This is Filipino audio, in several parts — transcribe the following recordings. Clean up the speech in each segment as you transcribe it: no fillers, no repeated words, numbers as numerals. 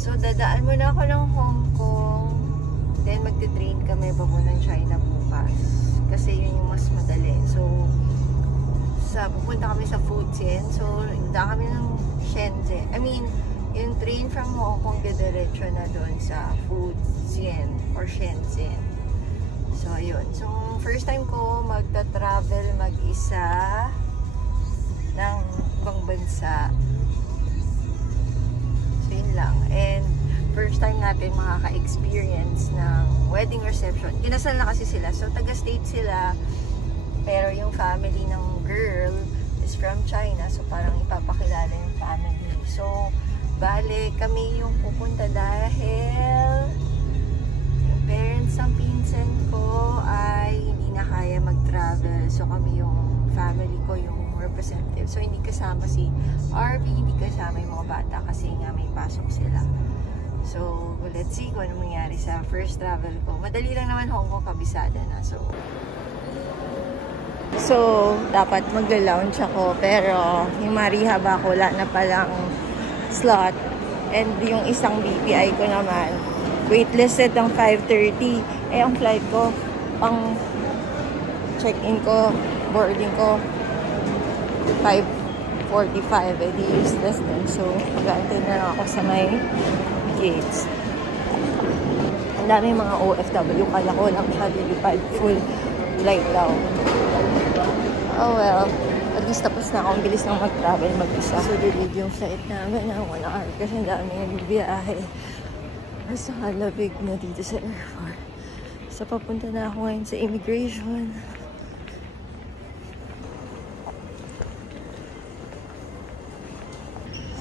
So, dadaan muna ako ng Hong Kong. Then, magte-train kami papuntang China bukas. Kasi yun yung mas madali. So, pupunta kami sa Fujian. So, dadaan kami ng Shenzhen. I mean, yung train from Hong Kong diretso na doon sa Fujian or Shenzhen. So, yun. So, first time ko magta-travel mag-isa ng ibang bansa. So, yun lang. And, first time natin makaka-experience ng wedding reception. Kinasal na kasi sila. So, taga-state sila. Pero yung family ng girl is from China. So, parang ipapakilala yung family. So, bale, kami yung pupunta dahil yung parents ng pinsan ko ay hindi na kaya mag-travel. So, kami yung family ko, yung representative. So, hindi kasama si RV, hindi kasama yung mga bata kasi nga may pasok sila. So, let's see kung ano mangyari sa first travel ko. Madali lang naman, Hong Kong, kabisada na. So dapat mag-lounge ako. Pero, yung ma-rehab ako, wala na palang slot. And yung isang BPI ko naman, waitlisted ng 5:30. Eh, ang flight ko, pang check-in ko, boarding ko, 5:45. Eh, di useless din. So, mag-antay na lang ako sa may gates. Ang dami mga OFW. Kala ko lang siya lilipad. Full flight daw. Oh well. At least tapos na ako. Ang bilis nang mag-travel mag-isa. So, delayed yung flight namin ng 1 hour kasi ang dami nagbibiyahe. Basta halabig na dito sa airport. So, papunta na ako ngayon sa immigration.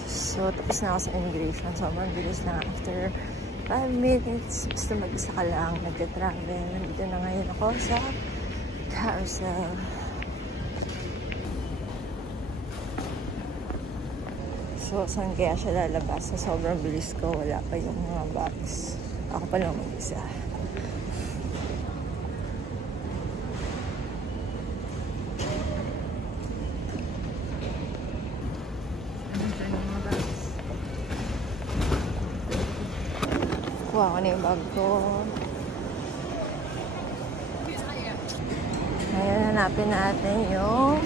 So, tapos na ako sa immigration. So, mabilis na after 5 minutes. Basta mag-isa ka lang, nag-travel. Nandito na ngayon ako sa carousel. So, saan kaya siya lalabas? Sa sobrang bilis ko, wala pa yung mga bags. Ako pa lang mag-isa. Kuha ko na yung bag ko. Ngayon, hanapin natin yung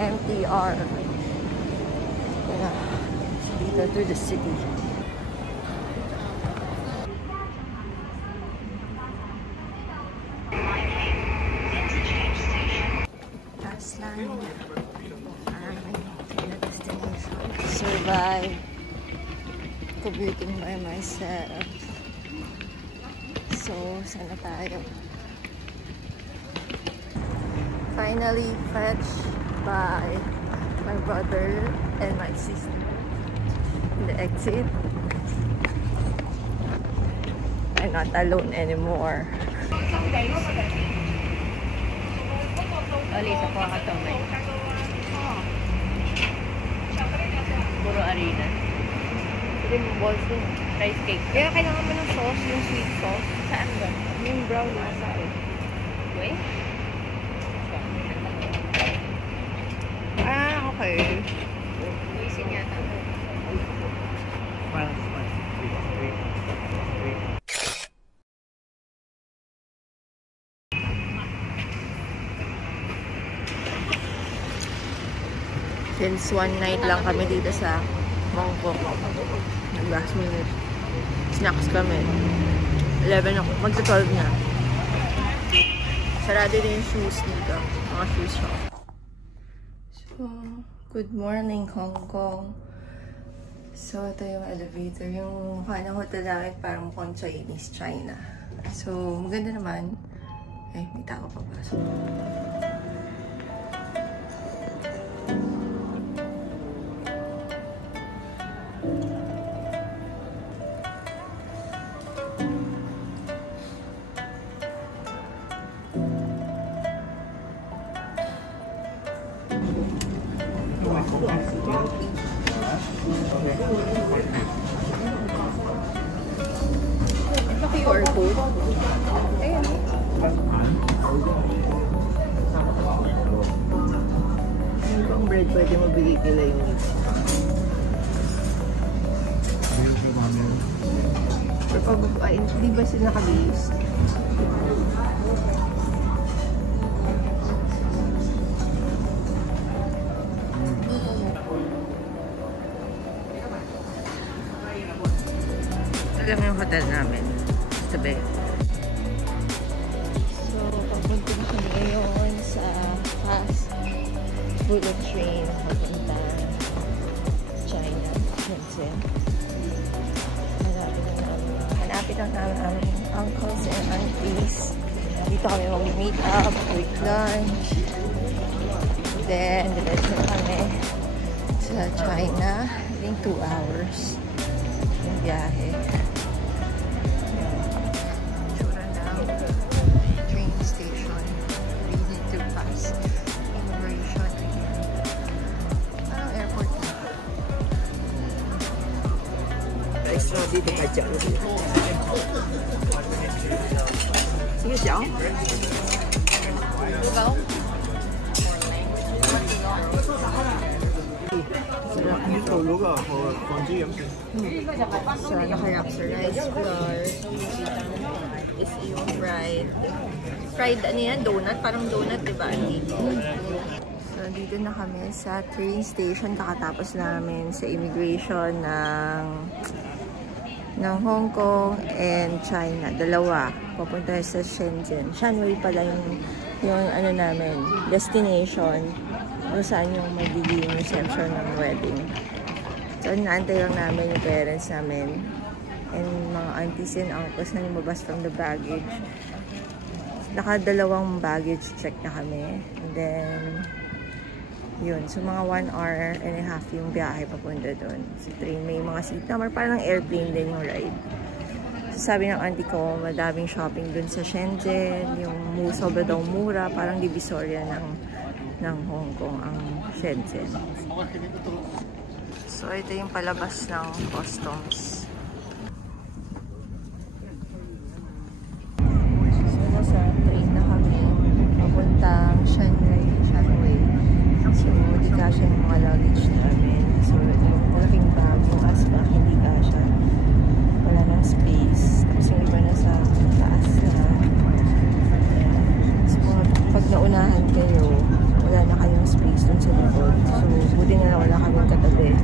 MTR. Dito to the city. Last line. Survive. Commuting by myself. So, sana tayo. Finally fetched by my brother and my sister. The exit. I'm not alone anymore. Ali, sa kuha ka to, may. Puro arena. Pwede mo balls din. Rice cake. Kaya kailangan mo ng sauce, yung sweet sauce. Saan ba? Yung brown na side. Wait. Ah, okay. Luisin yata. Since one night lang kami dito sa Hong Kong. Nag-last minute. Snacks kami. 11 ako. Magsa-12 na. Sarado din yung shoes dito. Mga shoes shop. So, good morning Hong Kong. So, ito yung elevator. Yung mukha ng hotel namin parang mukhang Chinese China. So, maganda naman. Ay, may tao papasok. Ito QR code. Ayan. Yung ibang bread pwede mabigay kila yung Ay, di ba sila nakabihis? Alam mo yung hotel namin. Tabi. So, papunta na kami ngayon sa fast bullet train papunta China, Shenzhen. Hanapin lang namin ang uncles and aunties. Dito kami mag-meet up, quick lunch. Then, diretso na kami sa China. I think 2 hours yung biyahe. Tsura ng train station. We need to pass immigration again. Parang airport na. Extra dito kay Jack. Sige, Jack. Lugaw? So, nakayak sa rice flour. Is yung fried. Fried, ano yan? Donut? Parang donut, diba? So, dito na kami sa train station. Kakatapos namin sa immigration ng Hong Kong and China. Dalawa. Papunta sa Shenzhen. Shanwei pala yung ano namin, destination. Kung saan yung magiging reception ng wedding. So, naantay lang namin yung parents namin and mga aunties and uncles na lumabas from the baggage. Nakadalawang baggage check na kami. And then, yun. So, mga 1 hour and a half yung biyahe papunta doon. Sa train, may mga seat number. Parang airplane din yung ride. So, sabi ng auntie ko, madaming shopping doon sa Shenzhen. Yung sobra daw mura. Parang divisoria ng Hong Kong ang Shenzhen. So, ito yung palabas ng customs. So, nasa train na kami. Papuntang Shanwei. So, hindi kasha yung mga luggage namin. So, yung malaking bag, yung aspa, hindi kasha. Wala ng space. Tapos yung iba na sa taas na. So, pag naunahan kayo, wala na kayong space dun sa likod. So, buti na lang wala kaming katabi.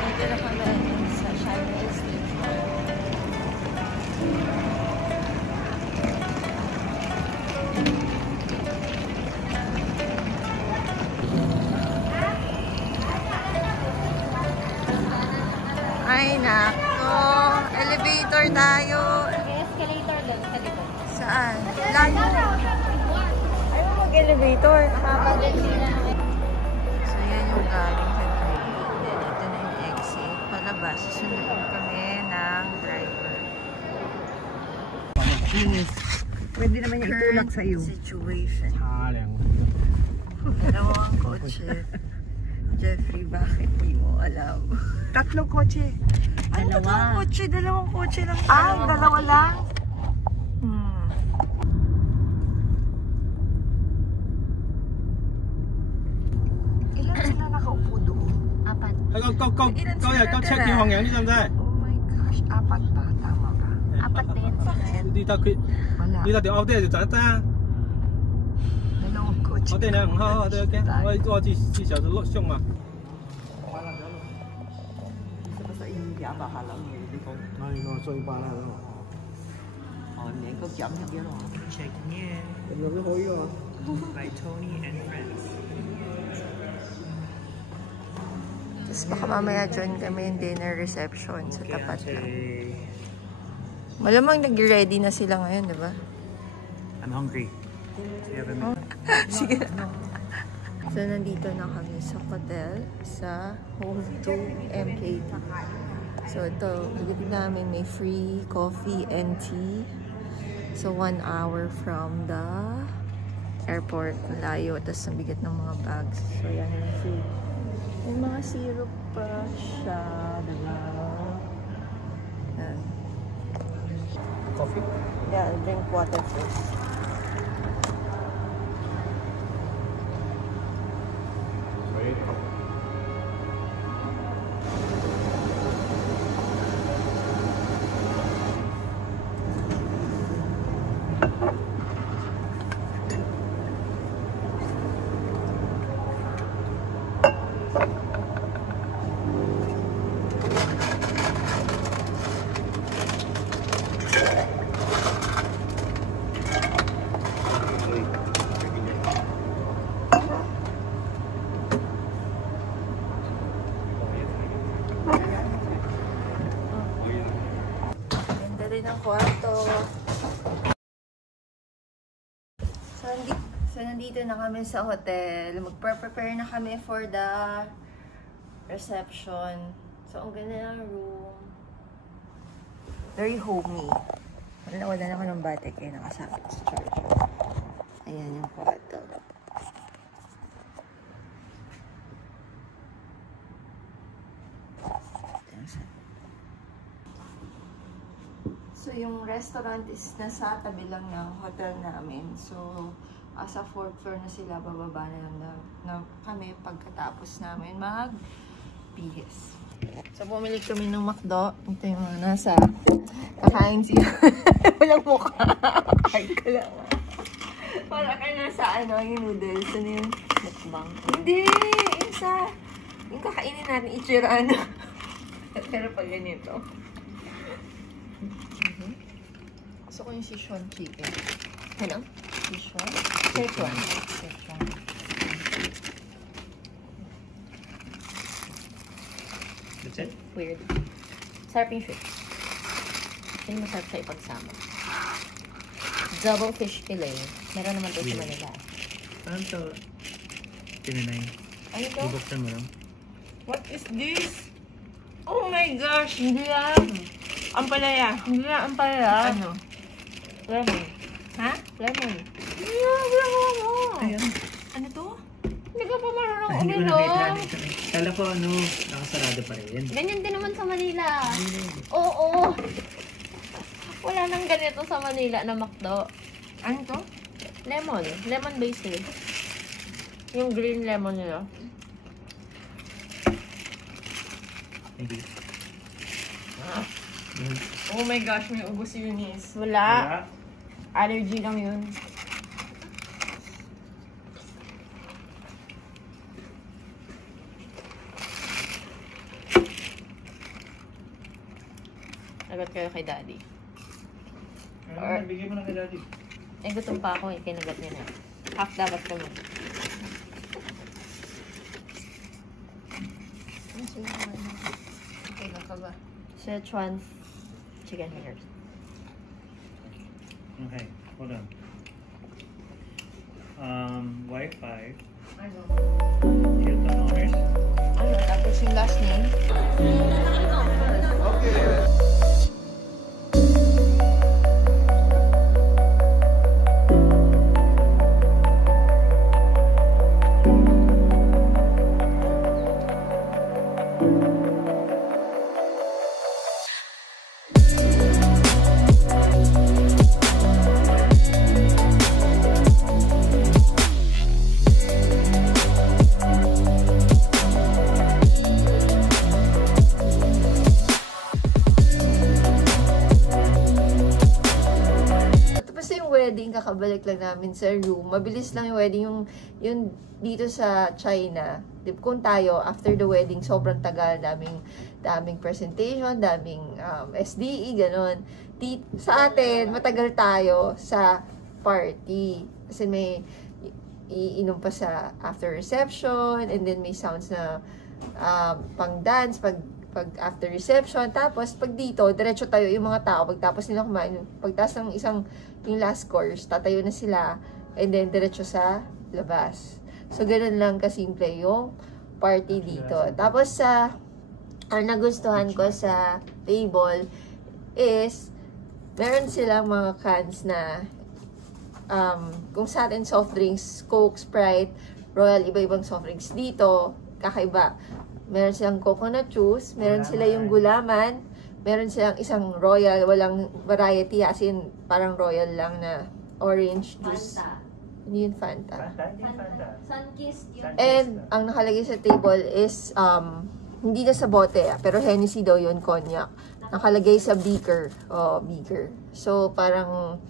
Dito na kami sa Shanwei Station. Ay, nako. Elevator tayo. May escalator doon sa likod. Saan? Layo. Ayaw mag-elevator. So, yan yung galing sa train. Then, ito na yung exit. Palabas. Susunod kami ng driver. Pwede naman yung itulak sa iyo. Situation. Dalawang kotse. Jeffrey, bakit di mo alam? Tatlong kotse. Ano dalawang kotse lang. Dalawa lang. Ilan sila nakaupo doon? 4. Go check 天皇娘，你知唔知？ Oh my gosh, 4 pa. Tama ba? 4 din. Bakit? Wala. 你打電話就得啦。 Dalawang kotse. 我哋咧唔好，我哋嘅，我至少都上嘛。 Basta iya bahala mo ni ko. Ay no, soy para no. Niya ko jam niya gero. Check in Ano ko hoyo? by Tony and friends. Tapos baka mamaya join kami yung dinner reception sa tapat lang. Malamang nag-ready na sila ngayon, di ba? I'm hungry. Do you have a minute? Sige na. So, nandito na kami sa hotel sa Home 2 MKT. So, ito, bigyan namin may free coffee and tea. So, 1 hour from the airport. Layo. Tapos, ang bigat ng mga bags. So, yan yung free. May mga syrup pa siya. Diba? Yan. Coffee? Yeah, I'll drink water first. Ganda rin ang kwarto. So, nandito na kami sa hotel. Mag-prepare na kami for the reception. So, ang ganda ng room. Very homey. Wala na ako ng batik eh, nakasabit sa charger. Ayan yung kwarto. So, yung restaurant is nasa tabi lang ng hotel namin. So, sa 4th floor na sila, bababa na kami pagkatapos namin mag-bihis. So, bumili kami ng McDo. Ito yung mga nasa. Kakain siya. Walang mukha. Kain ka lang. Para ka nasa yung noodles. Ano yung mukbang? Hindi! Yung kakainin natin, itsura Pero pag ganito. Gusto ko yung Sichuan chicken. Ano? Sichuan? Sichuan. That's it? Weird. Sarap yung fish. Actually, masarap siya ipagsama. Double fish fillet. Meron naman ito sa Manila. Parang ito. Tinanay. Ano to? Bubuksan mo lang. What is this? Oh my gosh! Hindi yan. Ampalaya. Hindi yan ampalaya. Ano? Lemon. Ha? Lemon. Ayan. Ano to? Hindi ka pa marunong Hindi ko nakita. uminom. Kala ko nakasarado pa rin. Ganyan din naman sa Manila. Oo. Wala nang ganito sa Manila na McDo. Ano to? Lemon. Lemon basil. Yung green lemon nila. Thank you. Oh my gosh, may ubos si Eunice. Wala. Allergy lang yun. Lagot kayo kay Daddy. Or- Bigay mo na kay Daddy. Eh, gutom pa ako eh. Kinagat niya na. Half dapat kami. Okay, naka ba? Sichuan chicken fingers. Okay, hold on. Wi-Fi. Ano? Hilton Honors. Ano? Tapos yung last name? Wedding, kakabalik lang namin sa room. Mabilis lang yung wedding, yung dito sa China. Kung tayo, after the wedding, sobrang tagal, daming presentation, daming SDE, ganon. Sa atin, matagal tayo sa party. Kasi may iinom pa sa after reception, and then may sounds na pang dance, pag after reception. Tapos, pag dito, diretso tayo yung mga tao. Pagtapos nila kumain, pagtas ng yung last course, tatayo na sila, and then diretso sa labas. So, ganun lang kasimple yung party dito. Tapos, ang nagustuhan ko sa table is, meron silang mga cans na kung sa atin soft drinks, Coke, Sprite, Royal, iba-ibang soft drinks. Dito, kakaiba. Meron silang coconut juice, meron sila yung gulaman, meron silang isang royal, walang variety, as in parang royal lang na orange juice. Fanta. Hindi yun Fanta. Sunkist yun. And ang nakalagay sa table is, hindi na sa bote, pero Hennessy daw yun, cognac. Nakalagay sa beaker. Beaker. So, parang,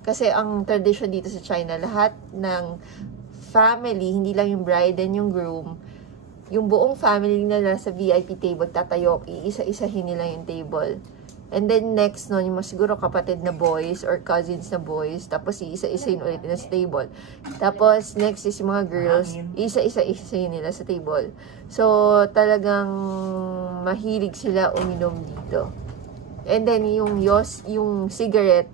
kasi ang tradition dito sa China, lahat ng family, hindi lang yung bride and yung groom, yung buong family na nasa VIP table, tatayo, iisa-isahin nila yung table. And then next nun, yung siguro kapatid na boys or cousins na boys, tapos iisa-isahin ulit nila sa table. Tapos next is yung mga girls, isa-isahin nila sa table. So talagang mahilig sila uminom dito. And then yung cigarette,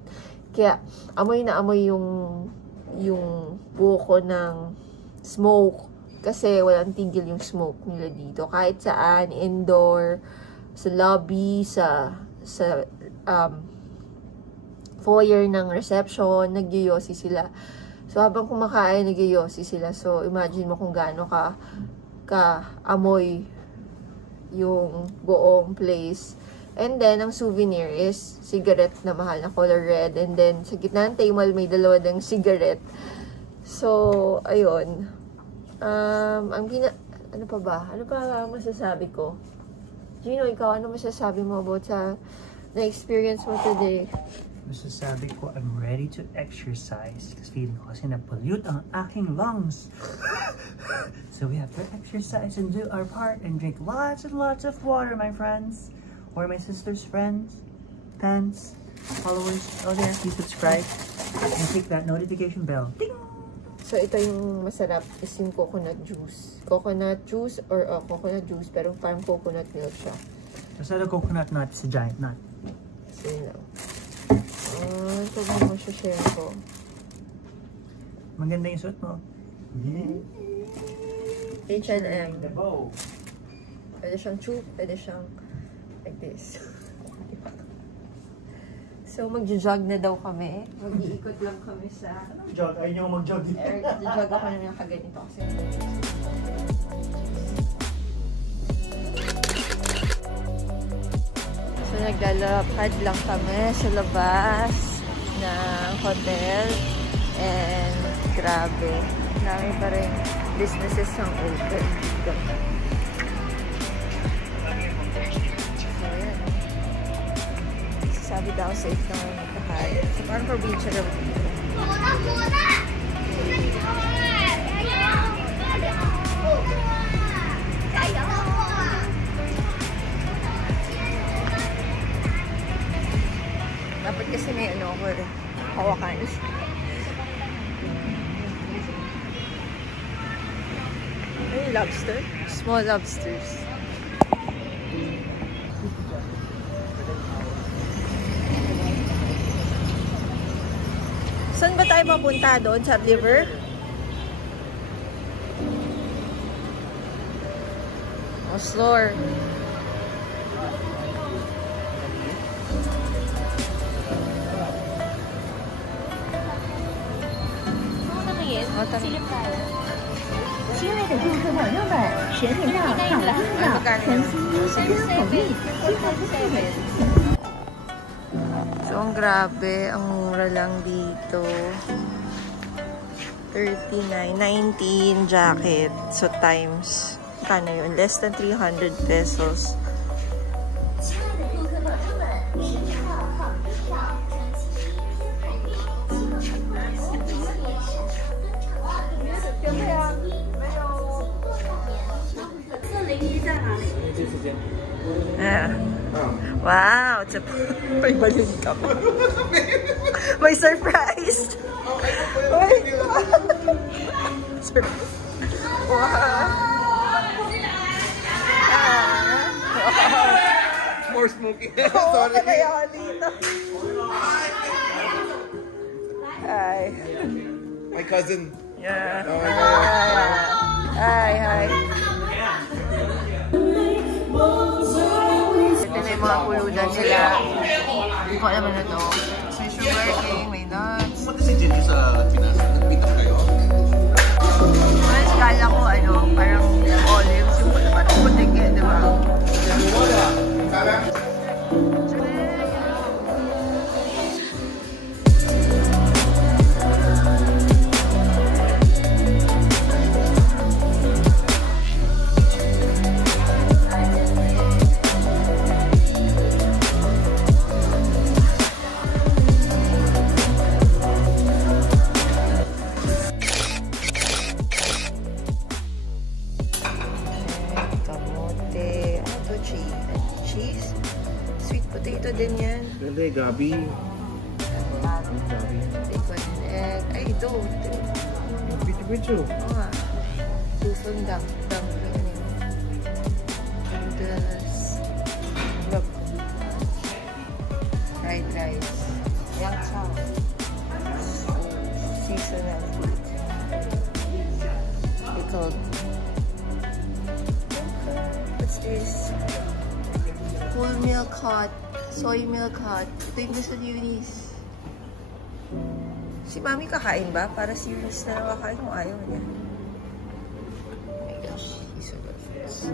kaya amoy na amoy yung buko ng smoke. Kasi walang tigil yung smoke nila dito. Kahit saan, indoor, sa lobby, sa foyer ng reception, nagyoyosi sila. So, habang kumakain, nagyoyosi sila. So, imagine mo kung gaano ka amoy yung buong place. And then, ang souvenir is cigarette na mahal na color red. And then, sa gitna ng table, may dalawa ng cigarette. So, ayun. Ano pa ba? Ano pa masasabi ko? Gino, ikaw, ano masasabi mo about sa na-experience mo today? Masasabi ko, I'm ready to exercise. Kasi feeling ko kasi na-pollute ang aking lungs. So we have to exercise and do our part and drink lots and lots of water, my friends. Or my sister's friends, fans, followers out there. Please subscribe and click that notification bell. Ding! So, ito yung masarap is yung coconut juice. Coconut juice or coconut juice, pero parang coconut milk siya. Basta the coconut nut is a giant nut. So, yun lang. Ito ba mo share ko? Maganda yung suot mo. H&M. The bow. Pwede siyang tube, pwede siyang like this. So, mag-jog na daw kami. Mag-iikot lang kami sa... Jog? Ayaw nyo mag-jog dito. Mag-jog ako na yung kaganito kasi. So, naglalakad lang kami sa labas ng hotel. And, grabe. Marami pa rin businesses ang open dito. Sabi daw, safe naman magkakain. So, parang probinsya daw dito. Dapat kasi may ako rin. Hawakan. Ay, lobster? Small lobsters. Saan ba tayo mapunta doon? Sa river? Oslo. So, ang grabe, ang mura lang dito. 39, 19 jacket. So, times, kano yun? Less than 300 pesos. Wow, it's a may balloon ka. May surprise. Wow. More smoky. Sorry. Kaya dito. Hi. My cousin. Yeah. Hi. Ito na yung mga puludan nila. Hindi ko alam na to. So, sugar king, may nuts. Pumunta si Jenny sa Pinas. Nag-pick up kayo? Mas kala ko, parang olives. Yung parang putik eh, di ba? Dali, Gabi. Gabi. Bacon and egg. I don't. Bicho-bicho. Oo nga. Dufong dumpling. Noodles. Look. Fried rice. Yang chow. Seasonal food. Pickled. What's this? Full milk hot. Soy milk hot. Ito yung gusto ni Eunice. Si Mami kakain ba? Para si Eunice na lang kakain kung ayaw niya. Oh my gosh, he's so good for this.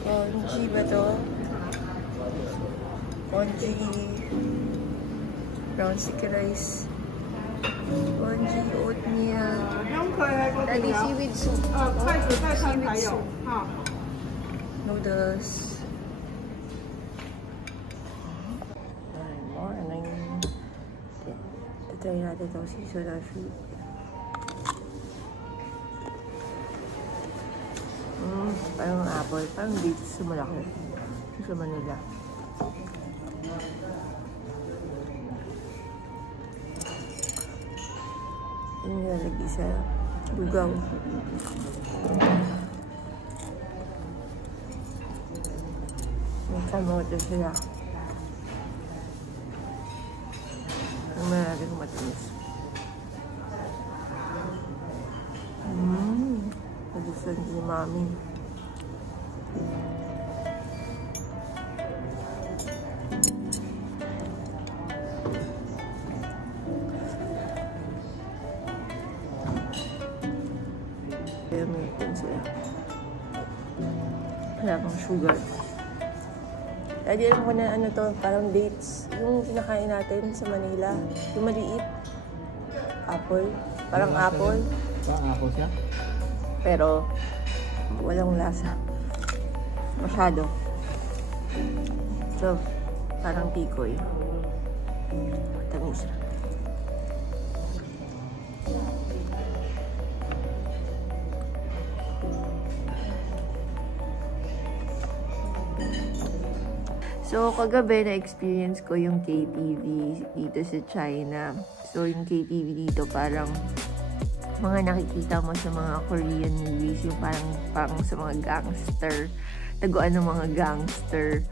Congee ba to? Congee. Brown sticky rice. Congee oatmeal. Daddy, seaweed soup. Seaweed soup. Noodles. Morning. Try natin itong seasonal fruit. Parang apple. Parang dito sa malaki. Sa Manila. Yung nilalagay sa lugaw. May kamote sila. Ang natin kung matamis. Nagustuhan ni Mami. Kaya may sila. Wala pang sugar. Lagi alam ko na ano to, parang dates. Yung kinakain natin sa Manila. Yung maliit. Apple. Parang apple. Parang apple siya? Pero walang lasa. Masyado. So, parang tikoy. Tamis. So, kagabi na-experience ko yung KTV dito sa China. So, yung KTV dito parang mga nakikita mo sa mga Korean movies, yung parang sa mga gangster, taguan ng mga gangster.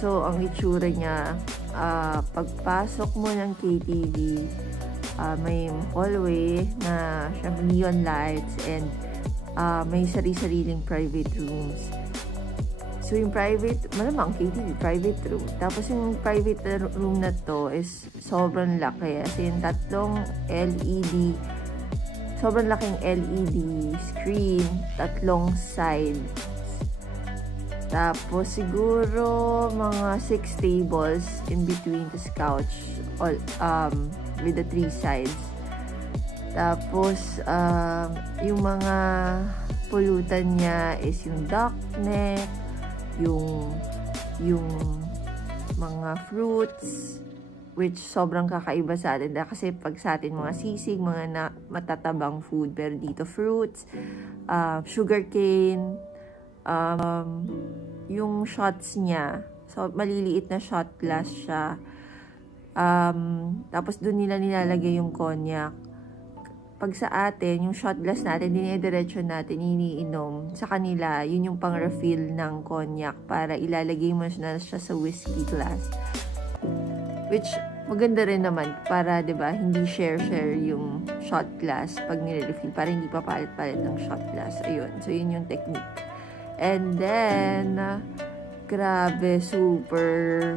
So, ang itsura niya, pagpasok mo ng KTV, may hallway na syempre neon lights and may sari-sariling private rooms. So, yung private, malamang KTV, private room. Tapos yung private room na to is sobrang laki. As in, sobrang laking LED screen, 3 sides. Tapos, siguro, mga 6 tables in between the couch, all, with the 3 sides. Tapos, yung mga pulutan niya is yung duck neck, yung mga fruits, which sobrang kakaiba sa atin. Kasi pag sa atin, mga sisig, mga matatabang food. Pero dito, fruits, sugar cane, yung shots niya. So, maliliit na shot glass siya. Tapos, dun nila nilalagay yung cognac. Pag sa atin, yung shot glass natin, dinediretso natin, iniinom. Sa kanila, yun yung pang-refill ng cognac para ilalagay mo na siya sa whiskey glass. Which, maganda rin naman para, diba, hindi share-share yung shot glass pag nire-refill para hindi pa palit-palit ng shot glass. Ayun. So, yun yung technique. And then, grabe, super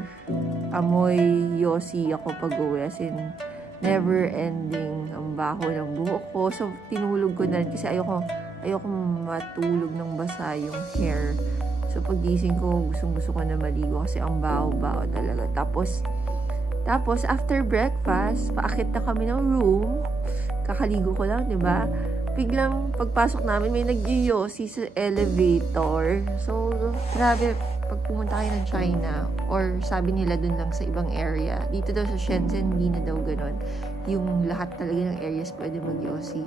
amoy yosi ako pag-uwi. As in, never ending ang baho ng buhok ko. So, tinulog ko na rin kasi ayoko matulog ng basa yung hair. So, pag-gising ko, gustong-gusto ko na maligo kasi ang baho-baho talaga. Tapos, after breakfast, paakit na kami ng room. Kakaligo ko lang, di ba? Biglang, pagpasok namin, may nag-yosi sa elevator. So, grabe, pag pumunta kayo ng China, or sabi nila dun lang sa ibang area, dito daw sa Shenzhen, hindi na daw ganun. Yung lahat talaga ng areas pwede mag-yosi.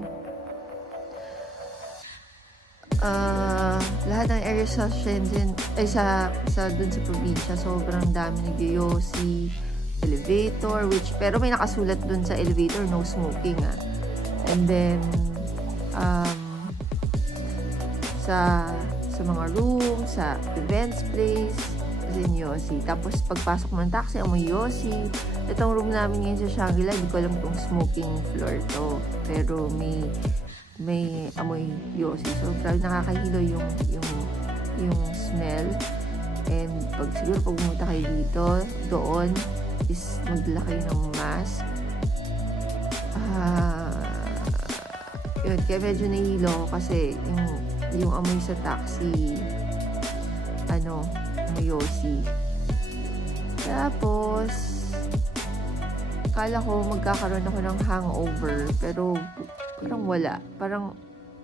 lahat ng area sa Shenzhen, ay dun sa probinsya, sobrang dami nag-yosi, elevator, pero may nakasulat dun sa elevator, no smoking And then, sa mga room, sa events place, din yosi. Tapos, pagpasok mo ng taxi, amoy yosi. Itong room namin ngayon sa Shangri-La, hindi ko alam kung smoking floor to. Pero may amoy yosi. So, grabe nakakahilo yung smell. And siguro pag pumunta kayo dito, doon, is magdala kayo ng mask. Yun, kaya medyo nahihilo ko kasi yung amoy sa taxi, yosi. Tapos, kala ko magkakaroon ako ng hangover, pero parang wala. Parang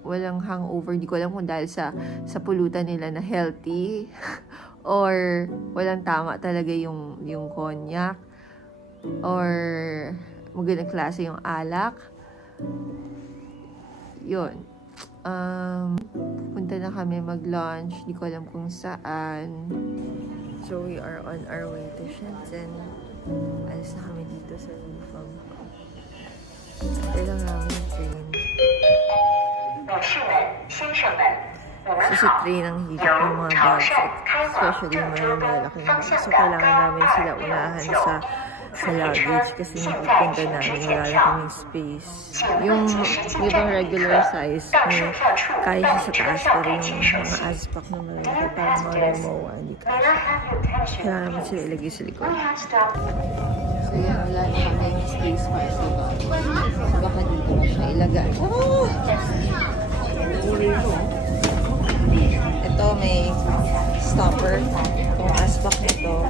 walang hangover. Di ko alam kung dahil sa pulutan nila na healthy or walang tama talaga yung cognac or magandang klase yung alak. Yun. Punta na kami mag-lunch. Di ko alam kung saan. So, we are on our way to Shenzhen. Alis na kami dito sa Lufeng. Kailang namin yung train. So, sa train ang hirap ng mga bags. Especially yung mga malalaking bags. So, kailangan namin sila unahan sa luggage kasi yung pupunta namin wala na kaming space. Yung ibang regular size, kaya siya sa taas, pero yung mga aspak na malalaki para mga remowa, hindi kaya. Kaya naman sila ilagay sa likod. So yan, wala na kaming space para sa bag. Baka dito na siya ilagay. Ito may stopper. Itong aspak nito,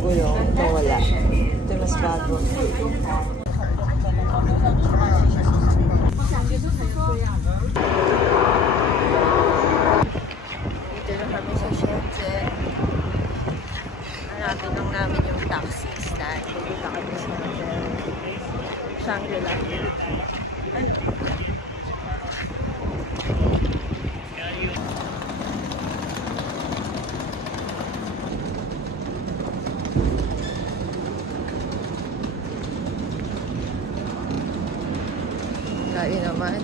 gulong, ito wala. Ito mas bago. Dito na kami sa Shenzhen. Hanapin lang namin yung taxi stand. Pupunta kami sa Shangri-La. Kaya naman.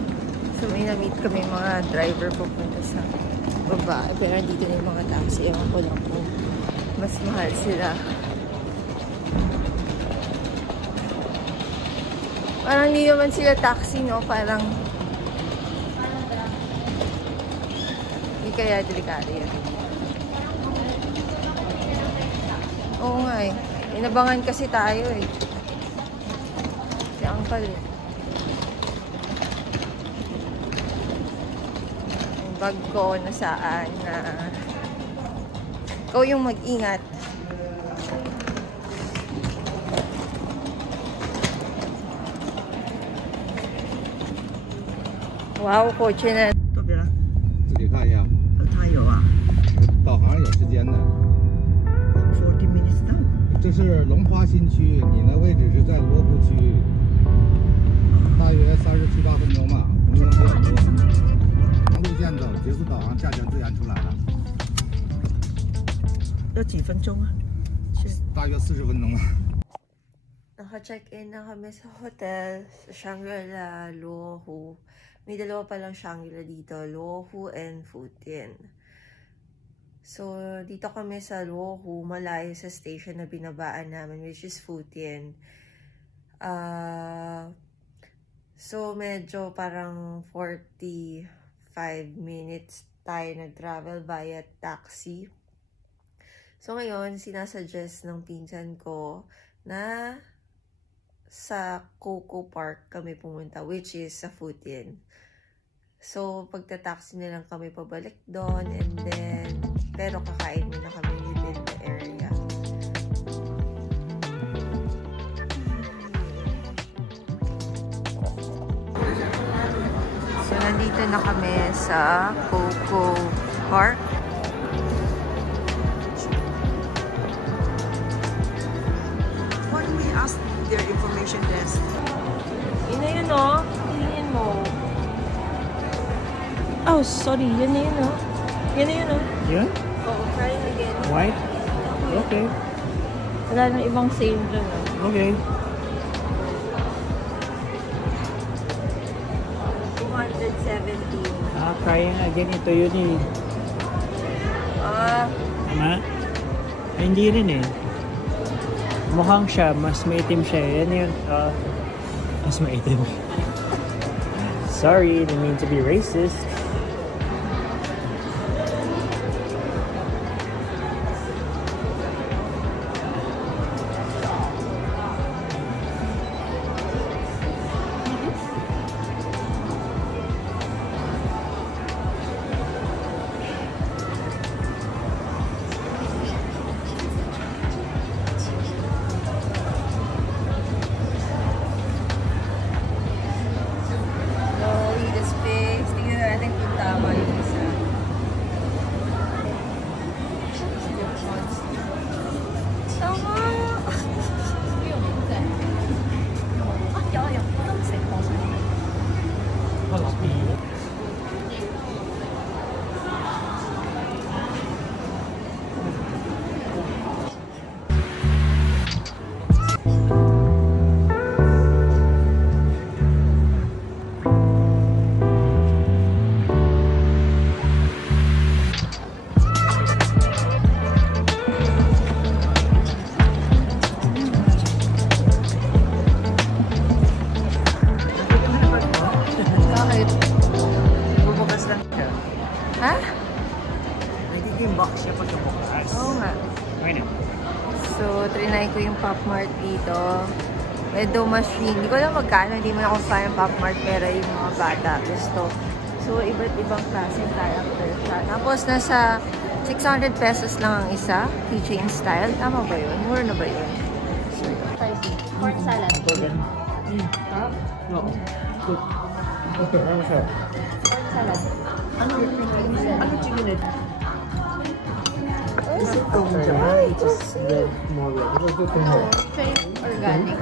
So, may na-meet kami mga driver pupunta sa baba. Pero dito na yung mga taxi. Ewan ko lang kung mas mahal sila. Parang hindi naman sila taxi, no? Parang hindi kaya delikado yan. Oo nga eh. Inabangan kasi tayo eh. Si Uncle eh. Bag ko na saan na ikaw yung mag-ingat. Wow, kotse na. 这边自己看一下，它有啊导航有时间的。 ，40 minutes down。这是龙华新区，你的位置是在罗湖区，大约37、8分钟吧，不用比较多。路线走，结束导航，价钱自然出来了。要几分钟啊？大约40分钟吧。 Naka-check-in na kami sa hotel sa Shangri-La, Luohu. May dalawa palang Shangri-La dito, Luohu and Futian. So, dito kami sa Luohu, malayo sa station na binabaan namin, which is Futian. So, medyo parang 45 minutes tayo nag-travel via taxi. So, ngayon, sinasuggest ng pinsan ko na sa Coco Park kami pumunta, which is sa Futian. So, pagta-taxi na lang kami pabalik doon, and then, pero kakain muna kami within the area. So, nandito na kami sa Coco Park. Why don't we ask their information desk? Yun na yun, no? Tingin mo. Oh, sorry. Yan na yun, oh. Yan na yun, oh. Yun? Oo, try it again. White? Okay. Wala nang ibang same dun, oh. Okay. 217. Kaya nga. Ganito yun eh. Tama? Ay, hindi rin eh. Mukhang siya. Mas maitim siya. Yan yun. Mas maitim. Sorry, didn't mean to be racist. Trinay ko yung Pop Mart dito. Medyo machine. Hindi ko alam magkano. Hindi mo na kung saan yung Pop Mart, pero yung mga bata gusto. So, iba't ibang klaseng character siya. Tapos, nasa 600 pesos lang ang isa. Keychain style. Tama ba yun? Mura na ba yun? So, Pork salad. No. Okay, ano siya? Pork salad. Ano chicken it? Is it just red, more red? Straight organic.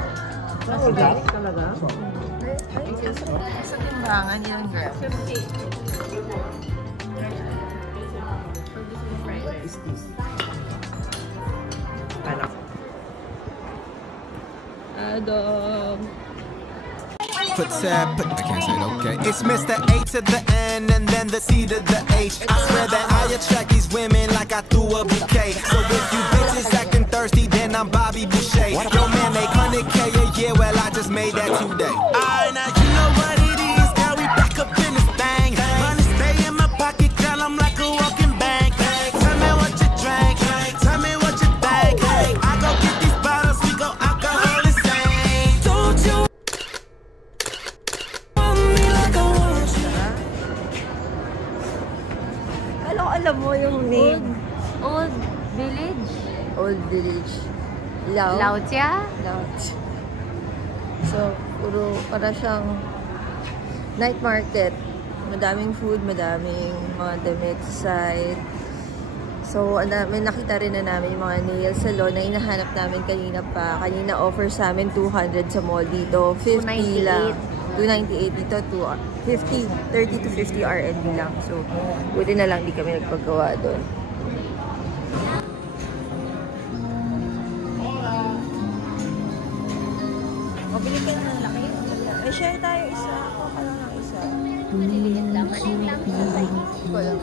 Organic talaga? sa timbangan yung girl. 50. What is this? Ano? I can't say it, okay. It's Mr. A to the N and then the C to the H. I swear that I attract these women like I threw a bouquet. So if you bitches acting thirsty, then I'm Bobby Boucher. Yo man, make 100K a year, well I just made that today. Alright, now you know what it is, girl, we back up in this thing. Money stay in my pocket, girl, I'm like a walking bank. Tell me what you drank, tell me what you think. I go get these bottles, we go alcohol insane. Don't you alam mo yung name? Old Village. Old Village. Lao? Laotia? Laotia. So, puro para siyang night market. Madaming food, madaming mga damit sa side. So, may nakita rin na namin yung mga nail salon na hinahanap namin kanina pa. Kanina offer sa amin 200 sa mall dito. 50 lang. 298 dito, 50, 30 to 50 RMB lang. So, buti na lang di kami nagpagawa doon. Mabili ka na ng laki. May share tayo isa. Ako ka lang ng isa. Maliliit lang. Maliliit lang. Ko lang.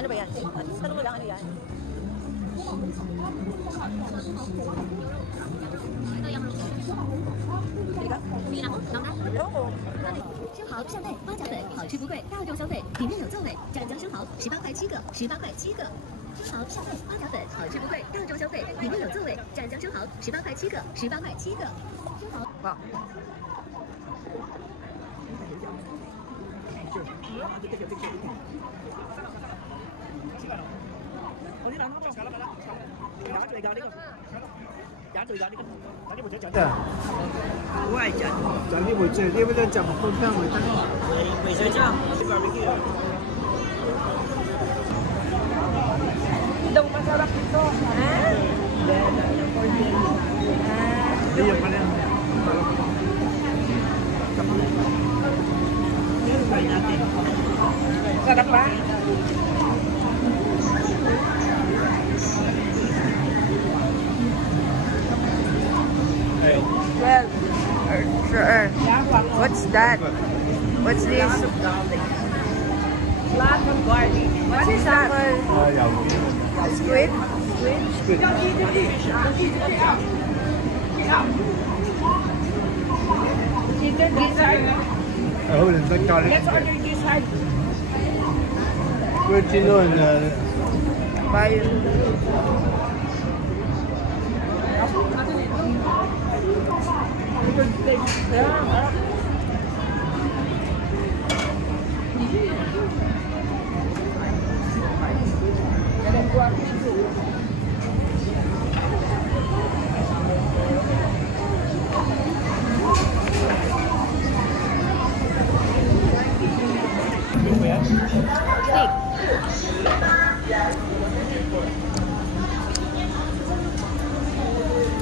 Ano ba yan? Tanong mo lang ano yan? 生蚝扇贝花甲粉，好吃不贵，大众消费，里面有作尾。湛江生蚝18块7个，18块7个。生蚝扇贝花甲粉，好吃不贵，大众消费，里面有作尾。湛江生蚝18块7个，18块7个。生蚝。哇。我愛講啲梅子，啲咩都就唔香梅得。梅水醬，barbecue。Daw masarap ito. Hindi pa rin. Well, sure. What's that? What's this? What's this apple? Squid? Oh, it's like got it. Let's order this hard. Where'd you know?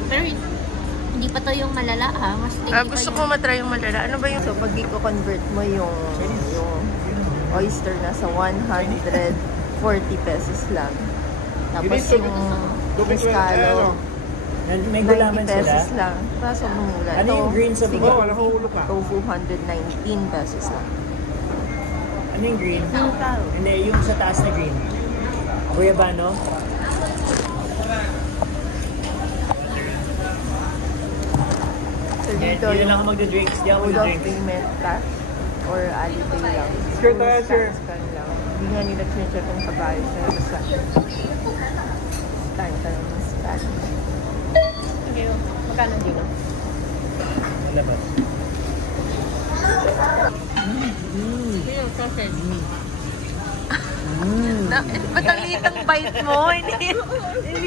Pero hindi pa to yung malala ha. Mas Gusto ko matry yung malala. Ano ba yung... So, pag i-convert mo yung oyster na sa 140 pesos lang. Tapos yung pescado, May 90 gulaman pesos sila. lang. Kaso mura. Ano yung green sa sige, baba? tofu 119 pesos lang. Ano yung green? Hindi, yung sa taas na green. Guyabano? So dito Hindi yung lang ako magda-drinks. Di ako food of magda-drinks. pimenta or alipay lang. Sure tayo, sir. Scan lang. Hindi nga nila chinecheck yung kabayo. Pero basta scan ka lang ng scan. Okay, magkano dito? Labas. Yung sausage. Ba't ang liit ang bite mo? Hindi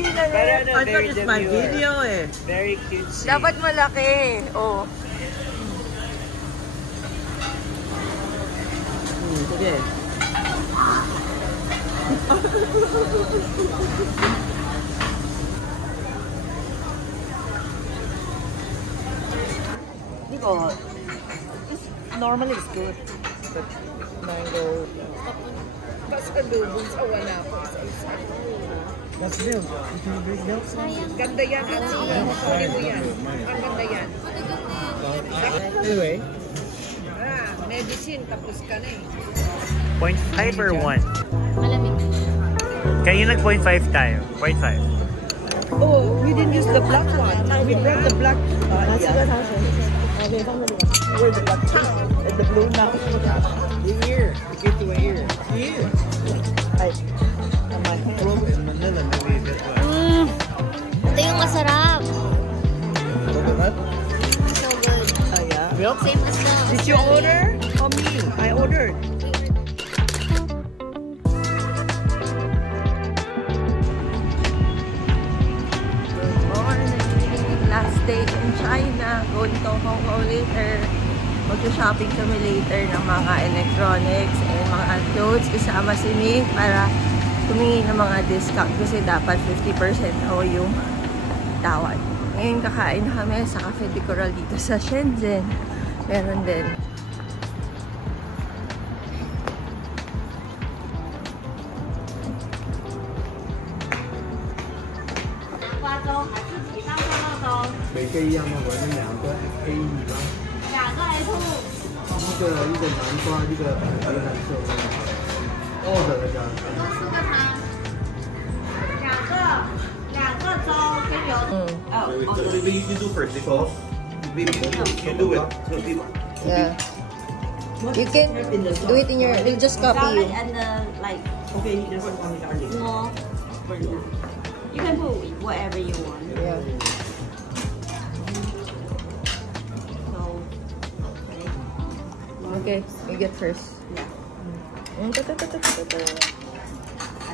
na Pero yan. ano, I thought it's my video eh. Very cutesy. Dapat malaki. Oh. Sige. Normally it's good. But mango. Pasalubong sa wala ko sa isa. That's milk. You can drink milk? Ganda yan. Kunin mo yan. Ang ganda yan. Anyway. Medicine, tapos ka na eh. 0.5 or 1? Malamig. Kaya nag 0.5 tayo. 0.5. Oh, we didn't use the black one. We brought the black. Where's the black and the blue now? Here. Get to here. Here. On my hand. Probably in Manila, maybe a bit less. Ito yung masarap. Coconut? So good. Oh yeah. Milk? Same as the... Did you order? Or me? I ordered. Last day in China. Going to Hong Kong later. Mag-shopping kami later ng mga electronics and mga clothes kasama si Nick para tumingi ng mga discount kasi dapat 50% o yung tawad. Ngayon kakain na kami sa Cafe de Coral dito sa Shenzhen. Meron din. You do first because you do it. Yeah. You can do it in your... They'll just copy you. And like, okay, he doesn't want garlic. No, you can put whatever you want. Yeah. So, Okay, you get first. yeah. Mm. And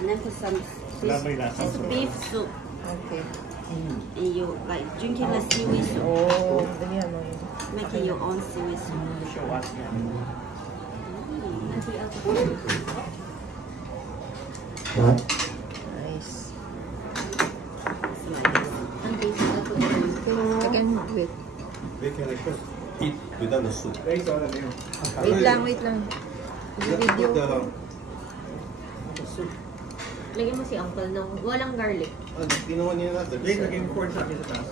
then put some it's beef soup. Okay. And you like drinking the seaweed soup. Oh, ganyan mo. Making your own seaweed soup. Nice. I can do it. They can actually eat without the soup. Wait lang, wait lang. Video. soup. Lagyan mo si Uncle ng walang garlic. Ginawa niya natin. Wait, lagyan mo corn sa akin sa taas.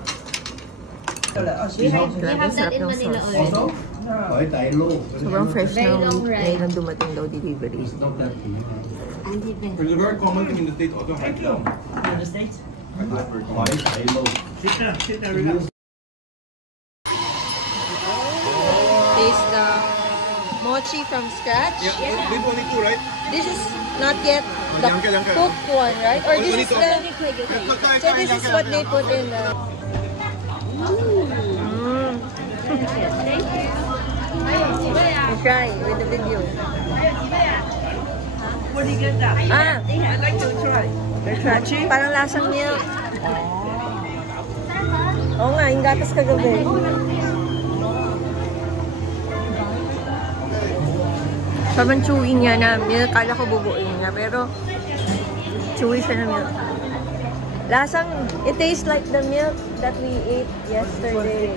We have that in Manila already. Ay, tayo. Sobrang fresh Very na long ride. ngayon dumating daw delivery. It's not that And It's a very common thing in the States. Also, high low. In the States? High low. Sit down, relax. Taste the mochi from scratch. Yeah, this only two, right? This is not yet the cooked one, right? Or this is the... So this is what they put in the... Try with the video. What do you get that? I'd like to try. Mochi? Parang lasang milk. Oo nga, yung gatas kagabi. Sobrang chewy niya na milk. Kala ko bubuin niya, pero chewy siya na milk. Lasang, it tastes like the milk that we ate yesterday.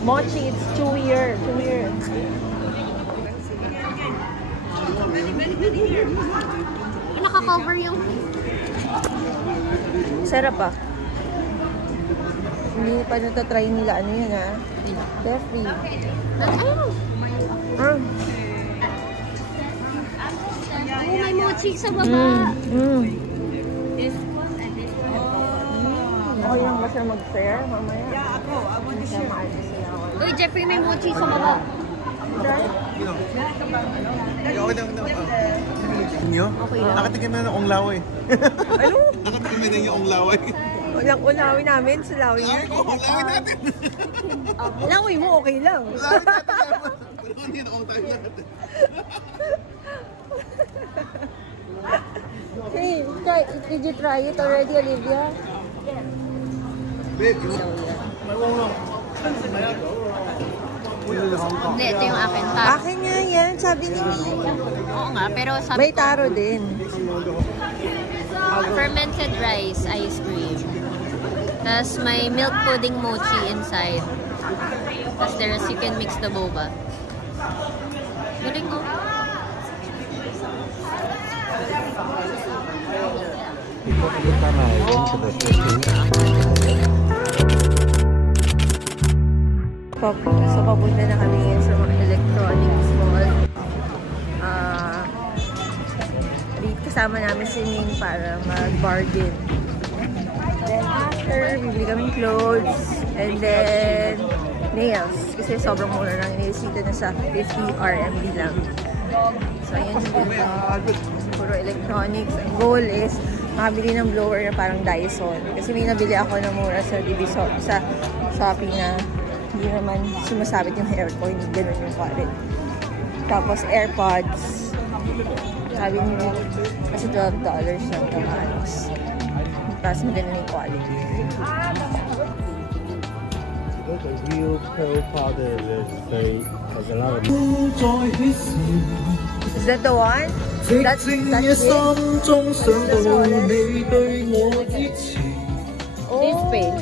Mochi, it's chewier. Naka-cover yung... Sarap ah. Hindi pa natatry nila. Ano yun ah? Definitely. Oh, may mochi sa baba. Okay lang ba siya mag-share mamaya? Yeah, ako. I want to share. Uy, Jeffrey, may mochi sa baba. Inyo? Nakatikim na ng onglaw eh. Ano? Nakatikim na yung onglaw eh. Walang ulawin namin sa lawin niya. Onglaw natin. Lawin mo, okay lang. Onglaw natin. Pero hindi na onglaw natin. Hey, did you try it already, Olivia? Babe, Hindi, ito yung akin. Akin nga yan, sabi ni Mimi. Oo nga, pero sabi May taro din. fermented rice ice cream. Tapos may milk pudding mochi inside. Tapos there's, you can mix the boba. Galing mo. So, papunta na kami ngayon sa mga electronics mall. Kasama namin si Min para mag-bargain. Then after, bibili kami clothes. And then, nails. Kasi sobrang mura lang. Inisita na sa 50 RMB lang. So, ayun sila. Puro electronics. Ang goal is makabili ng blower na parang Dyson. Kasi may nabili ako na mura sa Diviso, sa Shopee na hindi naman sumasabit yung aircon. Ganun yung quality. Tapos AirPods. Sabi niyo, kasi $12 lang ng anos. Tapos maganda yung quality. The real pro father has a lot of... Is that the one? That's it? This page.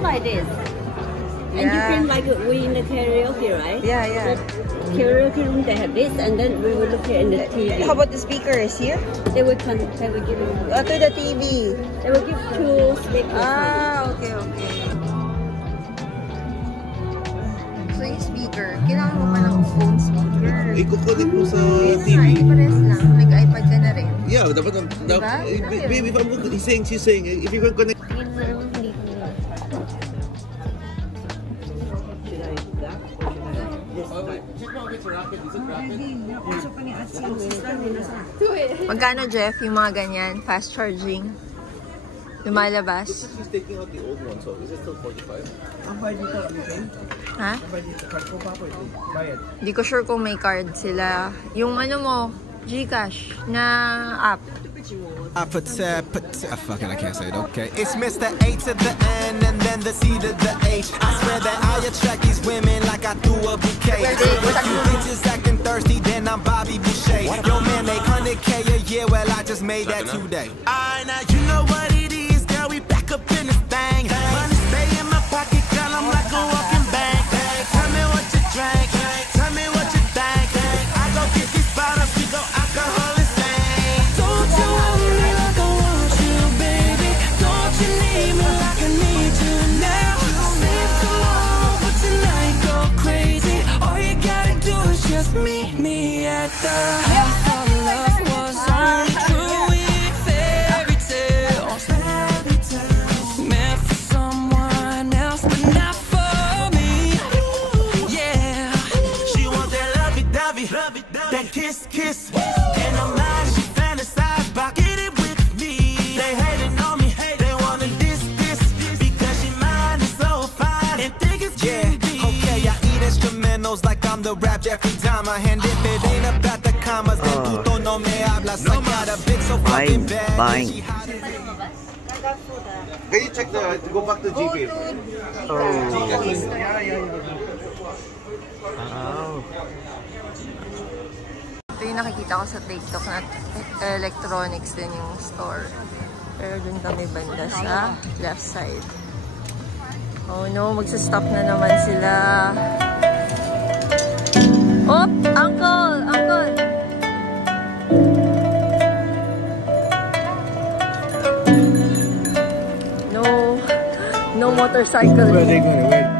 Like this. And you can like we in the karaoke, right? Yeah, yeah. The karaoke room they have this, and then we will look here in the TV. How about the speakers here? They will give you. To the TV. They will give 2 speakers. Okay. So yung speaker, kailangan mo pa ng phone speaker. I-connect mo sa TV. Hindi pares lang. Nag-iPad ka na rin. Yeah, dapat. Babe, if I'm good, she's saying, if you can connect. Magkano, Jeff, yung mga ganyan? Fast charging? Lumalabas? She's taking out the old one, so is it still 45? Ha? Hindi ko sure kung may card sila. Yung ano mo, Gcash na app. I fucking I can't say it, okay. It's Mr. A to the N and then the C to the H. I swear that I attract these women like I threw a bouquet. So if you bitches acting thirsty, then I'm Bobby Boucher. Yo man, make 100K a year, well I just made that today. Alright, now you know what it is, girl, we back up in this thing. Money stay in my pocket, girl, I'm like a walking bank. Tell me what you drank. Meet me at the house of love was only true in fairy tales. Meant for someone else, but not for me. Yeah, She want that lovey-dovey, that kiss. In her mind she fantasized about getting with me. They hating on me, they wanna diss, because she mind is so fine and think it's okay, I eat instrumentals like I'm the rap Jeffrey Dahmer. And if it ain't about the commas, then puto no me hablas. I got a bitch so fucking bad. Can you check go back to GP? Ito yung nakikita ko sa TikTok na electronics din yung store. Pero dun kami banda sa left side. Oh no, magsastop na naman sila. Oh, uncle! No motorcycle. Where are they going?